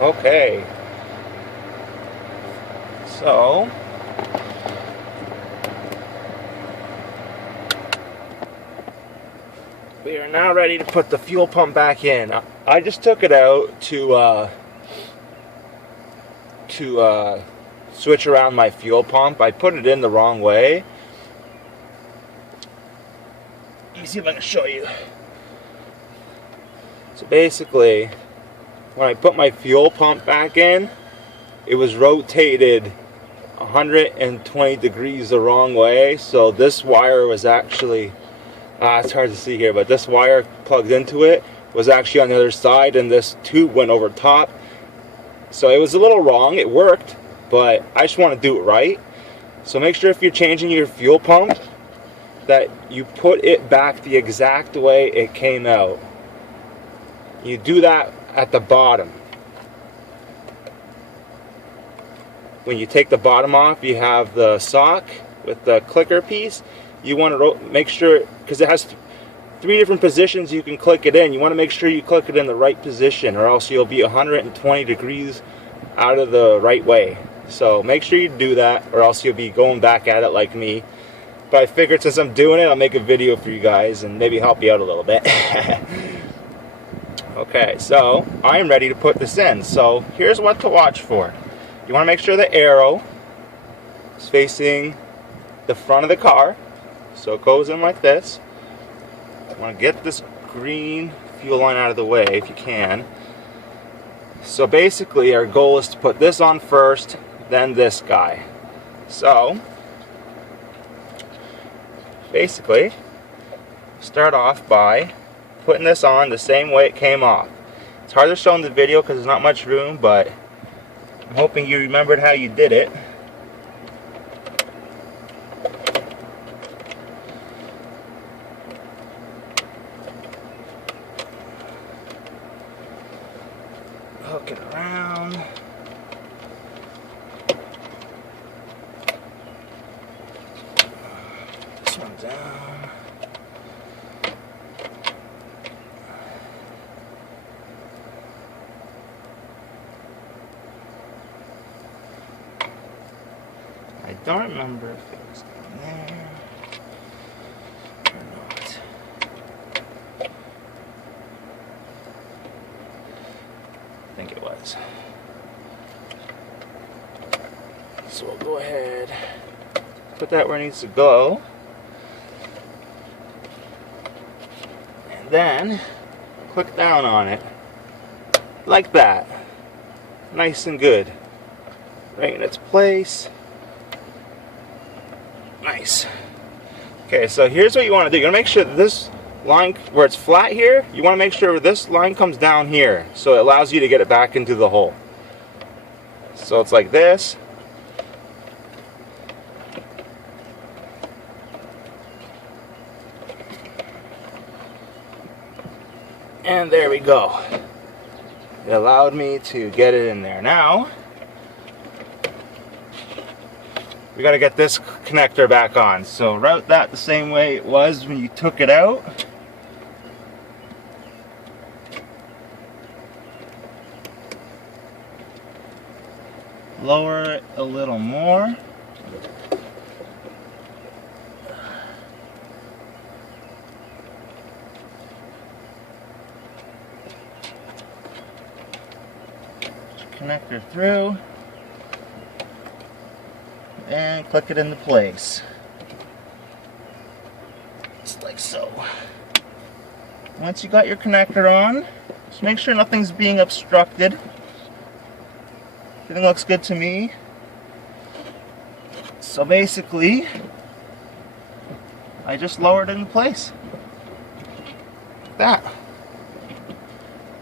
Okay, so we are now ready to put the fuel pump back in. I just took it out to switch around my fuel pump. I put it in the wrong way. Let me see if I can show you. So basically, when I put my fuel pump back in, it was rotated 120 degrees the wrong way. So this wire was actually, it's hard to see here, but this wire plugged into it was actually on the other side, and this tube went over top. So it was a little wrong. It worked, but I just want to do it right. So make sure if you're changing your fuel pump that you put it back the exact way it came out. You do that at the bottom. When you take the bottom off, you have the sock with the clicker piece. You want to make sure, because it has 3 different positions you can click it in. You want to make sure you click it in the right position, or else you'll be 120 degrees out of the right way. So make sure you do that, or else you'll be going back at it like me. But I figured since I'm doing it, I'll make a video for you guys and maybe help you out a little bit. Okay, so I'm ready to put this in. So here's what to watch for. You want to make sure the arrow is facing the front of the car. So it goes in like this. You want to get this green fuel line out of the way if you can. So basically our goal is to put this on first, then this guy. So basically start off by putting this on the same way it came off. It's hard to show in the video because there's not much room, but I'm hoping you remembered how you did it. Hook it around. This one down. I don't remember if it was in there or not. I think it was. So we'll go ahead, put that where it needs to go, and then click down on it like that. Nice and good. Right in its place. Nice. Okay, so here's what you want to do. You want to make sure that this line where it's flat here, you want to make sure this line comes down here, so it allows you to get it back into the hole. So it's like this. And there we go. It allowed me to get it in there. Now we got to get this connector back on. So route that the same way it was when you took it out. Lower it a little more. Connector through. And click it into place. Just like so. Once you got your connector on, just make sure nothing's being obstructed. Everything looks good to me. So basically, I just lowered it into place. Like that.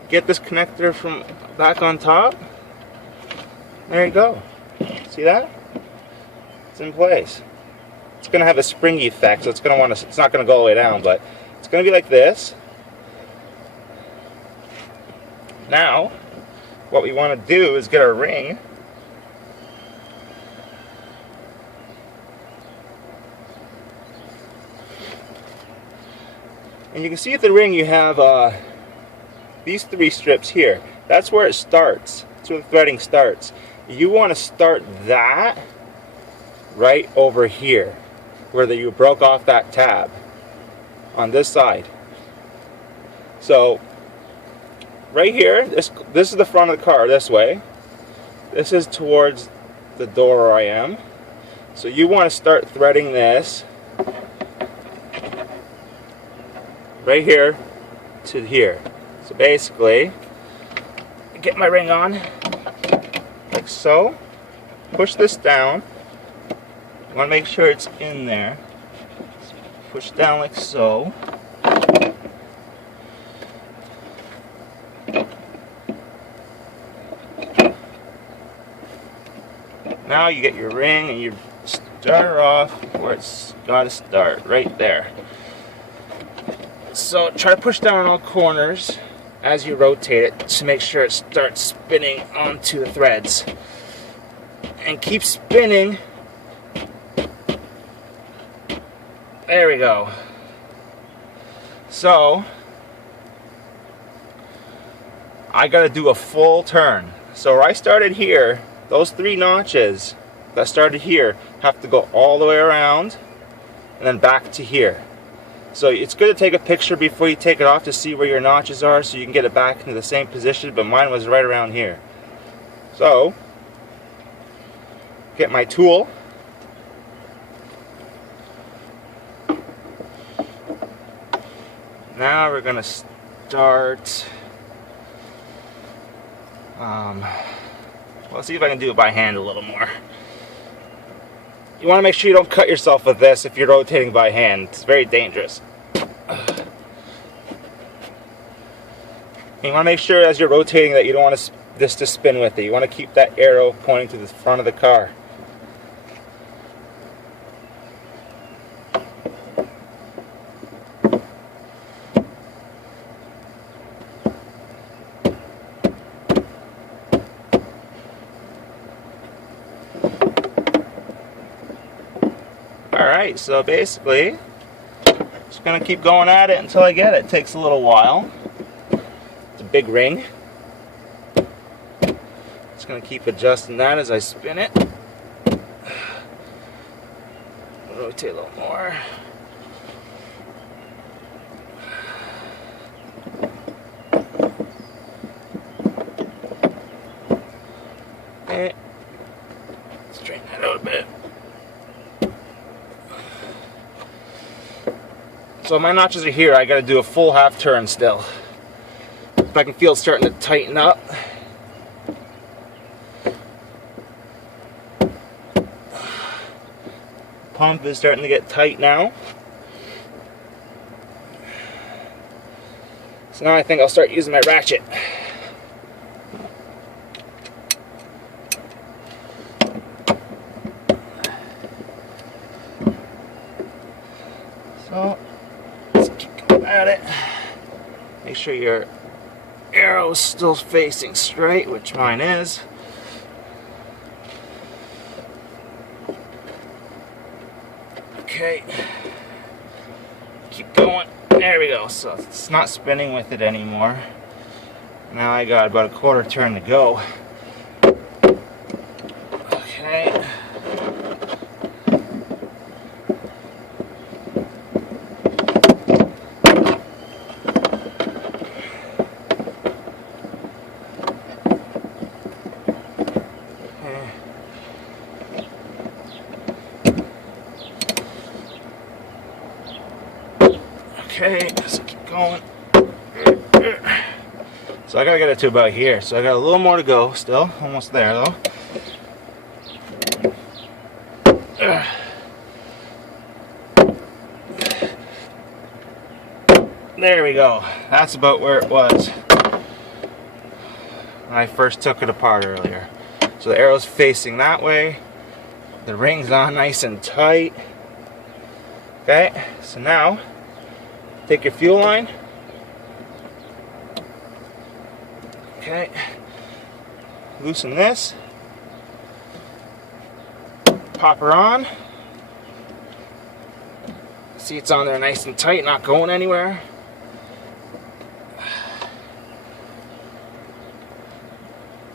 Get this connector from back on top. There you go. See that? It's in place. It's going to have a springy effect, so it's going to want to. It's not going to go all the way down, but it's going to be like this. Now, what we want to do is get our ring. And you can see at the ring you have these 3 strips here. That's where it starts. That's where the threading starts. You want to start that right over here, where you broke off that tab on this side. So right here, this is the front of the car this way. This is towards the door where I am. So you want to start threading this right here to here. So basically, get my ring on like so. Push this down. You want to make sure it's in there. Push down like so. Now you get your ring and you start her off where it's got to start, right there. So try to push down on all corners as you rotate it to make sure it starts spinning onto the threads. And keep spinning. There we go. So I got to do a full turn. So where I started here, those 3 notches that started here have to go all the way around and then back to here. So it's good to take a picture before you take it off to see where your notches are so you can get it back into the same position, but mine was right around here. So, get my tool. Now we're going to start, let's see if I can do it by hand a little more. You want to make sure you don't cut yourself with this if you're rotating by hand. It's very dangerous. You want to make sure as you're rotating that you don't want this to spin with it. You want to keep that arrow pointing to the front of the car. Alright, so basically, just going to keep going at it until I get it. It takes a little while. It's a big ring. Just going to keep adjusting that as I spin it. Rotate a little more. Okay. Straighten that out a bit. So my notches are here. I got to do a full half turn still. If I can feel it starting to tighten up. Pump is starting to get tight now. So now I think I'll start using my ratchet. So let's keep going at it. Make sure your arrow is still facing straight, which mine is. Okay, keep going. There we go. So it's not spinning with it anymore. Now I got about a quarter turn to go. Okay. Okay, so keep going. So I gotta get it to about here. So I got a little more to go still. Almost there though. There we go. That's about where it was when I first took it apart earlier. So the arrow's facing that way. The ring's on nice and tight. Okay, so now take your fuel line. Okay. Loosen this. Pop her on. See, it's on there nice and tight, not going anywhere.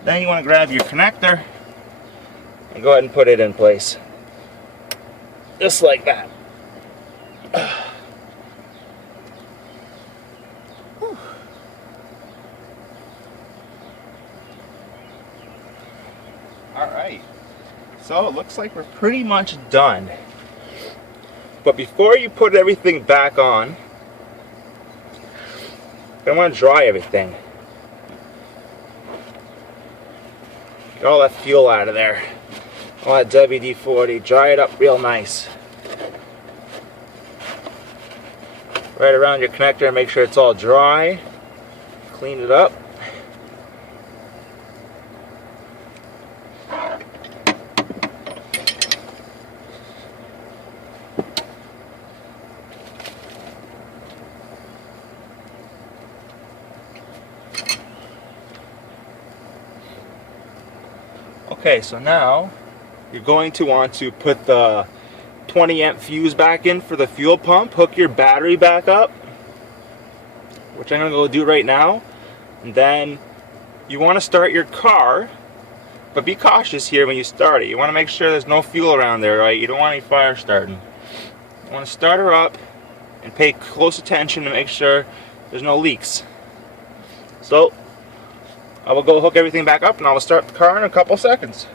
Then you want to grab your connector and go ahead and put it in place. Just like that. Alright, so it looks like we're pretty much done. But before you put everything back on, I want to dry everything. Get all that fuel out of there. All that WD-40, dry it up real nice. Right around your connector and make sure it's all dry. Clean it up. Okay, so now you're going to want to put the 20 amp fuse back in for the fuel pump, hook your battery back up, which I'm going to go do right now, and then you want to start your car, but be cautious here when you start it. You want to make sure there's no fuel around there, right? You don't want any fire starting. You want to start her up and pay close attention to make sure there's no leaks. So I will go hook everything back up and I will start the car in a couple seconds.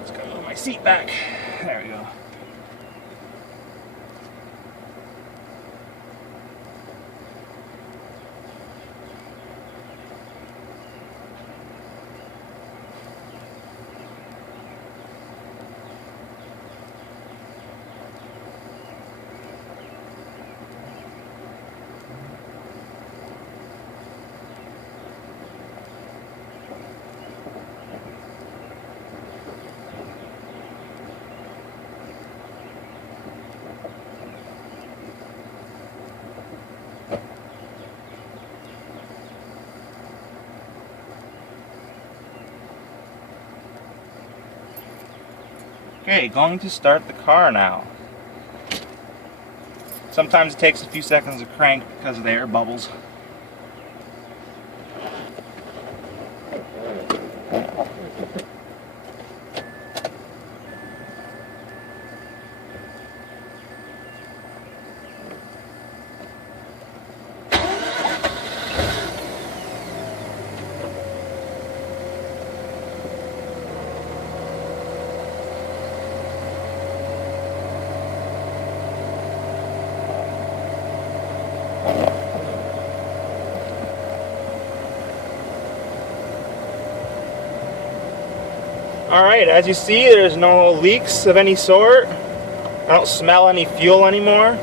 Let's go move my seat back. There we go. Okay, going to start the car now. Sometimes it takes a few seconds to crank because of the air bubbles. Alright, as you see, there's no leaks of any sort. I don't smell any fuel anymore.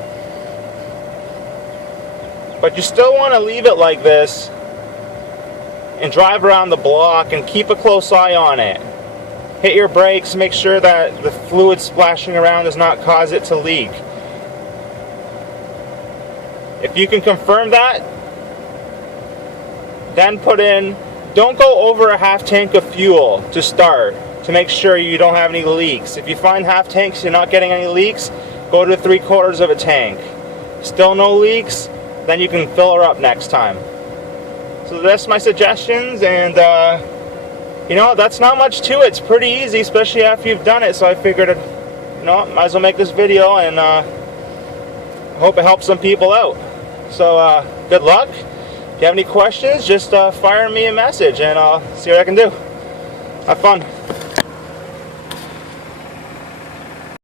But you still want to leave it like this and drive around the block and keep a close eye on it. Hit your brakes, make sure that the fluid splashing around does not cause it to leak. If you can confirm that, then put in, don't go over a half tank of fuel to start, to make sure you don't have any leaks. If you find half tanks, you're not getting any leaks, go to 3/4 of a tank. Still no leaks, then you can fill her up next time. So that's my suggestions, and you know, that's not much to it. It's pretty easy, especially after you've done it, so I figured, you know, might as well make this video, and I hope it helps some people out. So good luck. If you have any questions, just fire me a message and I'll see what I can do. Have fun.